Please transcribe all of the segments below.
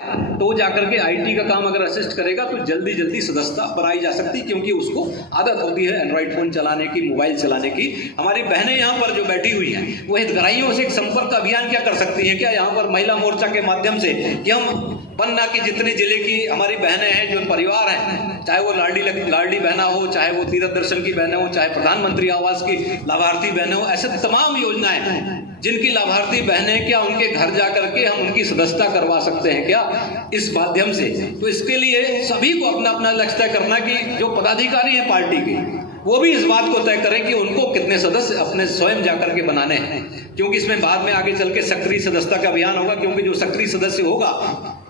तो वो जाकर के आईटी का काम अगर असिस्ट करेगा तो जल्दी जल्दी सदस्यता बनाई जा सकती है, क्योंकि उसको आदत होती है एंड्रॉइड फ़ोन चलाने की, मोबाइल चलाने की। हमारी बहनें यहाँ पर जो बैठी हुई हैं वो हितग्राहियों से एक संपर्क अभियान क्या कर सकती हैं क्या यहाँ पर महिला मोर्चा के माध्यम से, कि हम पन्ना की जितने जिले की हमारी बहनें हैं, जो परिवार हैं, चाहे वो लाडली बहना हो, चाहे वो तीर्थ दर्शन की बहनें हो, चाहे प्रधानमंत्री आवास की लाभार्थी बहनें हो, ऐसे तमाम योजनाएं हैं जिनकी लाभार्थी बहनें क्या उनके घर जा करके हम उनकी सदस्यता करवा सकते हैं क्या इस माध्यम से। तो इसके लिए सभी को अपना अपना लक्ष्य तय करना कि जो पदाधिकारी हैं पार्टी के वो भी इस बात को तय करें कि उनको कितने सदस्य अपने स्वयं जाकर के बनाने हैं, क्योंकि इसमें बाद में आगे चल के सक्रिय सदस्यता का अभियान होगा। क्योंकि जो सक्रिय सदस्य होगा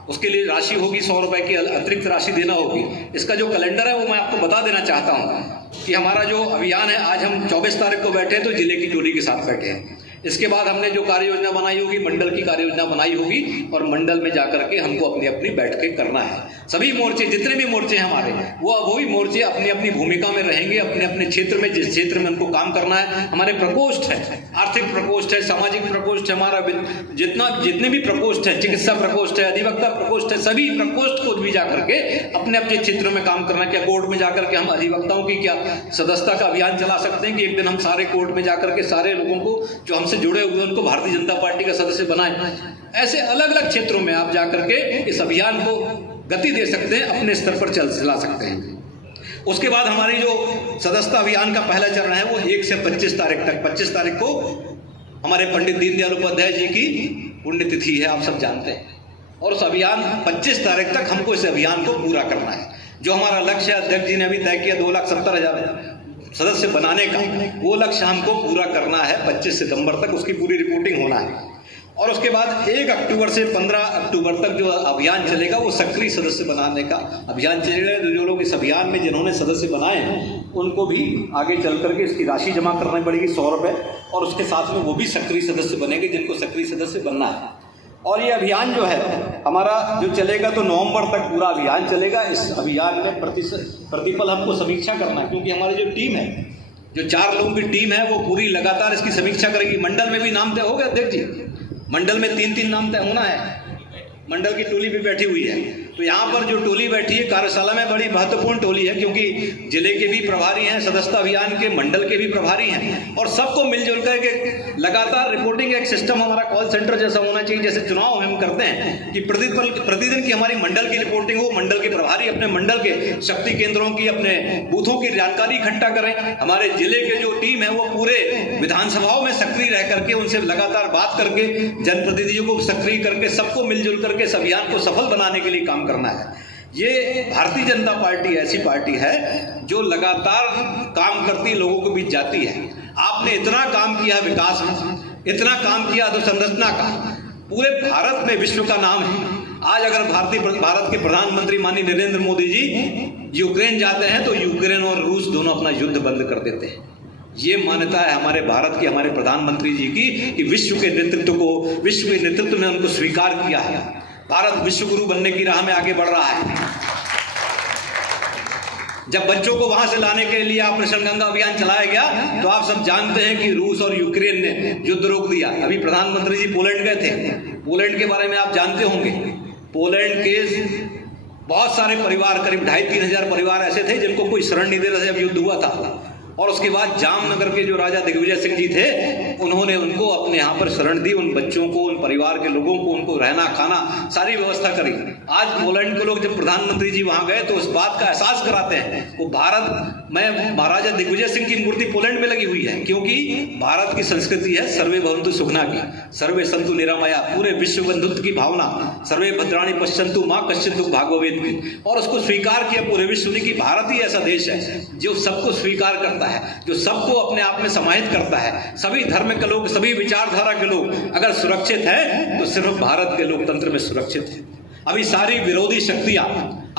उसके लिए राशि होगी, 100 रुपए की अतिरिक्त राशि देना होगी। इसका जो कैलेंडर है वो मैं आपको बता देना चाहता हूँ कि हमारा जो अभियान है, आज हम 24 तारीख को बैठे हैं तो जिले की टोली के साथ बैठे हैं। इसके बाद हमने जो कार्य योजना बनाई होगी, मंडल की कार्य योजना बनाई होगी, और मंडल में जाकर के हमको अपनी अपनी बैठकें करना है। सभी मोर्चे, जितने भी मोर्चे हैं हमारे, वो भी मोर्चे अपनी अपनी भूमिका में रहेंगे, अपने अपने क्षेत्र में, जिस क्षेत्र में उनको काम करना है। हमारे प्रकोष्ठ है, आर्थिक प्रकोष्ठ है, सामाजिक प्रकोष्ठ है, हमारा जितने भी प्रकोष्ठ है, चिकित्सा प्रकोष्ठ है, अधिवक्ता प्रकोष्ठ है, सभी प्रकोष्ठ को भी जाकर के अपने अपने क्षेत्रों में काम करना है। क्या कोर्ट में जाकर के हम अधिवक्ताओं की क्या सदस्यता का अभियान चला सकते हैं कि एक दिन हम सारे कोर्ट में जाकर के सारे लोगों को जो हमसे जुड़े हुए उनको भारतीय जनता पार्टी का सदस्य बनाएं। ऐसे अलग अलग क्षेत्रों में आप जाकर के इस अभियान को गति दे सकते हैं, अपने स्तर पर चला सकते हैं। उसके बाद हमारी जो सदस्यता अभियान का पहला चरण है वो 1 से 25 तारीख तक, 25 तारीख को हमारे पंडित दीनदयाल उपाध्याय जी की पुण्यतिथि है, आप सब जानते हैं। और उस अभियान 25 तारीख तक हमको इस अभियान को पूरा करना है। जो हमारा लक्ष्य है, अध्यक्ष जी ने अभी तय किया 2,70,000 सदस्य बनाने का, वो लक्ष्य हमको पूरा करना है 25 सितंबर तक, उसकी पूरी रिपोर्टिंग होना है। और उसके बाद 1 अक्टूबर से 15 अक्टूबर तक जो अभियान चलेगा वो सक्रिय सदस्य बनाने का अभियान चलेगा। जो लोग इस अभियान में जिन्होंने सदस्य बनाए हैं उनको भी आगे चल करके इसकी राशि जमा करनी पड़ेगी, 100 रुपये, और उसके साथ में वो भी सक्रिय सदस्य बनेंगे जिनको सक्रिय सदस्य बनना है। और ये अभियान जो है हमारा जो चलेगा तो नवंबर तक पूरा अभियान चलेगा। इस अभियान में प्रतिपल हमको समीक्षा करना है, क्योंकि हमारी जो टीम है, जो 4 लोगों की टीम है, वो पूरी लगातार इसकी समीक्षा करेगी। मंडल में भी नाम तय हो गया अध्यक्ष जी, मंडल में 3-3 नाम तय होना है। मंडल की टोली भी बैठी हुई है, तो यहाँ पर जो टोली बैठी है कार्यशाला में बड़ी महत्वपूर्ण टोली है, क्योंकि जिले के भी प्रभारी हैं, सदस्यता अभियान के मंडल के भी प्रभारी हैं, और सबको मिलजुल कर लगातार रिपोर्टिंग एक सिस्टम हमारा कॉल सेंटर जैसा होना चाहिए। जैसे चुनाव हम करते हैं कि प्रतिदिन की हमारी मंडल की रिपोर्टिंग हो, मंडल के प्रभारी अपने मंडल के शक्ति केंद्रों की, अपने बूथों की जानकारी इकट्ठा करें। हमारे जिले के जो टीम है वो पूरे विधानसभाओं में सक्रिय रह करके उनसे लगातार बात करके, जनप्रतिनिधियों को सक्रिय करके, सबको मिलजुल करके इस अभियान को सफल बनाने के लिए काम करना है। ये भारतीय जनता पार्टी ऐसी पार्टी है जो लगातार काम करती, लोगों के बीच जाती है। आपने इतना काम किया विकास में, इतना काम किया अधोसंरचना का, पूरे भारत में विश्व का नाम है। आज अगर भारत के प्रधानमंत्री माननीय नरेंद्र मोदी जी यूक्रेन जाते हैं तो यूक्रेन और रूस दोनों अपना युद्ध बंद कर देते हैं। ये मान्यता है हमारे भारत की, हमारे प्रधानमंत्री जी की, कि विश्व के नेतृत्व ने उनको स्वीकार किया है। भारत विश्व गुरु बनने की राह में आगे बढ़ रहा है। जब बच्चों को वहां से लाने के लिए ऑपरेशन गंगा अभियान चलाया गया तो आप सब जानते हैं कि रूस और यूक्रेन ने युद्ध रोक दिया। अभी प्रधानमंत्री जी पोलैंड गए थे, पोलैंड के बारे में आप जानते होंगे। पोलैंड के बहुत सारे परिवार, करीब 2,500-3 हजार परिवार ऐसे थे जिनको कोई शरण नहीं दे रहा था जब युद्ध हुआ था। और उसके बाद जामनगर के जो राजा दिग्विजय सिंह जी थे, उन्होंने उनको अपने यहाँ पर शरण दी, उन बच्चों को, उन परिवार के लोगों को, उनको रहना खाना सारी व्यवस्था करी। आज पोलैंड के लोग जब प्रधानमंत्री जी वहाँ गए तो उस बात का एहसास कराते हैं। वो भारत में महाराजा दिग्विजय सिंह की मूर्ति पोलैंड में लगी हुई है, क्योंकि भारत की संस्कृति है सर्वे भवन्तु सुखिनः की, सर्वे सन्तु निरामया, पूरे विश्व बंधुत्व की भावना, सर्वे भद्राणि पश्यन्तु मा कश्चित् दुःखं भाग्भवेत् की। और उसको स्वीकार किया पूरे विश्व ने कि भारत ही ऐसा देश है जो सबको स्वीकार करता है, जो सबको अपने आप में समाहित करता है। सभी धर्म के लोग, सभी विचारधारा के लोग अगर सुरक्षित हैं तो सिर्फ भारत के लोकतंत्र में सुरक्षित है। अभी सारी विरोधी शक्तियां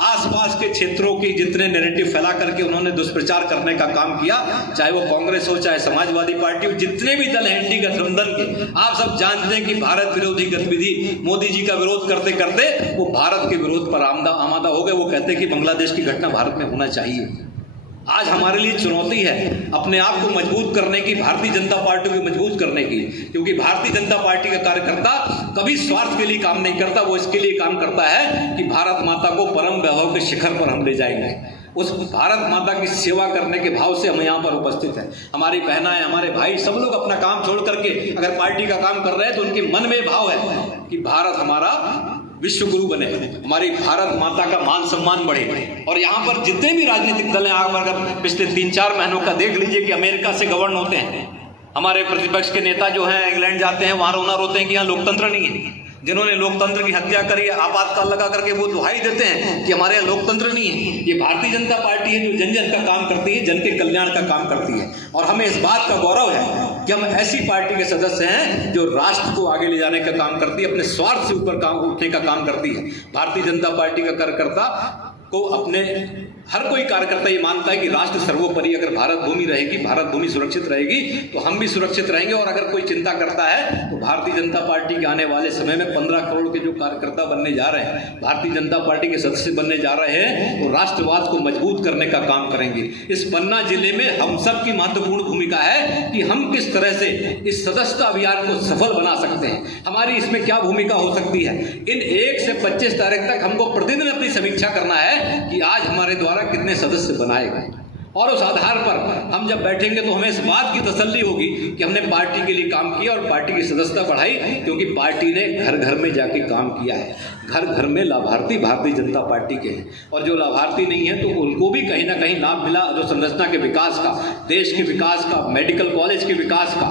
आसपास के क्षेत्रों की जितने नैरेटिव फैला करके उन्होंने दुष्प्रचार करने का काम किया, चाहे वो कांग्रेस हो, चाहे समाजवादी पार्टी हो, जितने भी दल हैं इंडी गठबंधन के, आप सब जानते हैं कि भारत विरोधी गतिविधि, मोदी जी का विरोध करते करते वो भारत के विरोध पर आमादा हो गए। वो कहते हैं कि बांग्लादेश की घटना भारत में होना चाहिए। आज हमारे लिए चुनौती है अपने आप को मजबूत करने की, भारतीय जनता पार्टी को मजबूत करने की, क्योंकि भारतीय जनता पार्टी का कार्यकर्ता कभी स्वार्थ के लिए काम नहीं करता, वो इसके लिए काम करता है कि भारत माता को परम वैभव के शिखर पर हम ले जाएंगे। उस भारत माता की सेवा करने के भाव से हम यहाँ पर उपस्थित हैं। हमारी बहनाएं, हमारे भाई, सब लोग अपना काम छोड़ करके अगर पार्टी का काम कर रहे हैं तो उनके मन में भाव है कि भारत हमारा विश्व गुरु बने, हमारी भारत माता का मान सम्मान बढ़े। और यहाँ पर जितने भी राजनीतिक दल हैं, आप अगर पिछले 3-4 महीनों का देख लीजिए कि अमेरिका से गवर्न होते हैं, हमारे प्रतिपक्ष के नेता जो हैं इंग्लैंड जाते हैं, वहाँ रोना रोते हैं कि यहाँ लोकतंत्र नहीं है। जिन्होंने लोकतंत्र की हत्या करी, आपातकाल लगा करके वो दुहाई देते हैं कि हमारे यहाँ लोकतंत्र नहीं है। ये भारतीय जनता पार्टी है जो जन जन का काम करती है, जन के कल्याण का काम करती है। और हमें इस बात का गौरव है कि हम ऐसी पार्टी के सदस्य हैं जो राष्ट्र को आगे ले जाने का काम करती है, अपने स्वार्थ से ऊपर काम उठने का काम करती है। भारतीय जनता पार्टी का कार्यकर्ता को अपने हर कोई कार्यकर्ता ये मानता है कि राष्ट्र सर्वोपरि, अगर भारत भूमि रहेगी, भारत भूमि सुरक्षित रहेगी तो हम भी सुरक्षित रहेंगे। और अगर कोई चिंता करता है तो भारतीय जनता पार्टी के आने वाले समय में 15 करोड़ के जो कार्यकर्ता बनने जा रहे हैं, भारतीय जनता पार्टी के सदस्य बनने जा रहे हैं, तो राष्ट्रवाद को मजबूत करने का काम करेंगे। इस पन्ना जिले में हम सब की महत्वपूर्ण भूमिका है कि हम किस तरह से इस सदस्यता अभियान को सफल बना सकते हैं, हमारी इसमें क्या भूमिका हो सकती है। इन 1 से 25 तारीख तक हमको प्रतिदिन अपनी समीक्षा करना है कि आज हमारे द्वारा कितने सदस्य बनाए गए, और उस आधार पर हम जब बैठेंगे तो हमें इस बात की तसल्ली होगी कि हमने पार्टी के लिए काम किया और पार्टी की सदस्यता बढ़ाई, क्योंकि पार्टी ने घर घर में जाके काम किया है। घर घर में लाभार्थी भारतीय जनता पार्टी के हैं, और जो लाभार्थी नहीं है तो उनको भी कहीं ना कहीं लाभ मिला, जो संरचना के विकास का, देश के विकास का, मेडिकल कॉलेज के विकास का,